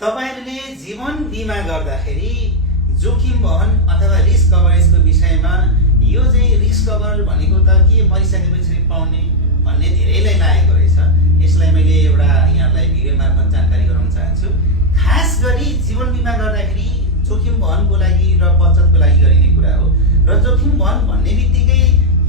तपाईहरुले जीवन बीमा गर्दाखेरि जोखिम वहन अथवा रिस्क कभरेजको विषयमा यो चाहिँ रिस्क कभर भनेको त के मरिसकेपछि पाउने भन्ने धेरैलाई लागेको रहेछ। यसलाई मैले एउटा यहाँलाई भिडियो मार्फत जानकारी गराउन चाहन्छु। खास गरी जीवन बीमा गर्दाखेरि जोखिम वहनको लागि र बचतको लागि गरिने कुरा हो र जोखिम वहन भन्ने बित्तिकै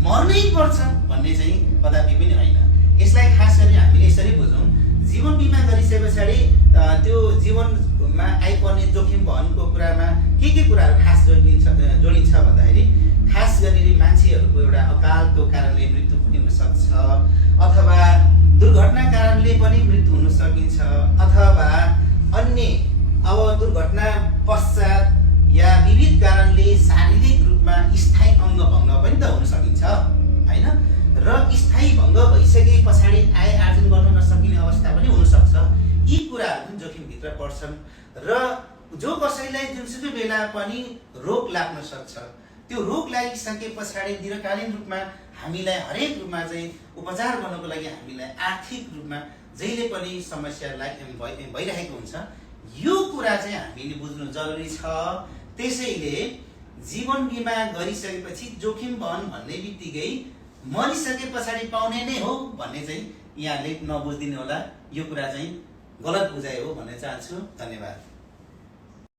मर्नै पर्छ भन्ने चाहिँ कदापि पनि होइन। यसलाई खास गरी हामीले यसरी बुझौँ, जीवन बीमा गरिसकेपछि त्यो जीवनमा आइपर्ने जोखिम वहनको कुरामा के कुराहरू खास जोडिन्छ भन्दाखेरि खास गरी मान्छेहरूको एउटा अकालको कारणले मृत्यु पनि हुन सक्छ, अथवा दुर्घटना कारणले पनि मृत्यु हुन सकिन्छ, अथवा अन्य अब दुर्घटना पश्चात या विविध कारणले शारीरिक रूपमा स्थायी अङ्ग भङ्ग पनि त हुन सकिन्छ हैन। र स्थायी भङ्ग भइसके पछाडि आय आर्जन गर्न नसकिने अवस्था पनि हुन सक्छ। यी कुराहरू पनि जोखिमभित्र पर्छन् र जो कसैलाई जुनसुकै बेला पनि रोग लाग्न सक्छ, त्यो रोग लागिसके पछाडि दीर्घकालीन रूपमा हामीलाई हरेक रूपमा चाहिँ उपचार गर्नको लागि हामीलाई आर्थिक रूपमा जहिले पनि समस्या भइरहेको हुन्छ। यो कुरा चाहिँ हामीले बुझ्नु जरुरी छ। त्यसैले जीवन बीमा गरिसकेपछि जोखिम वहन भन्ने बित्तिकै मरिसके पछाडि पाउने नै हो भन्ने चाहिँ यहाँले नबुझिदिनु होला। यो कुरा चाहिँ गलत बुझाइ हो भन्न चाहन्छु। धन्यवाद।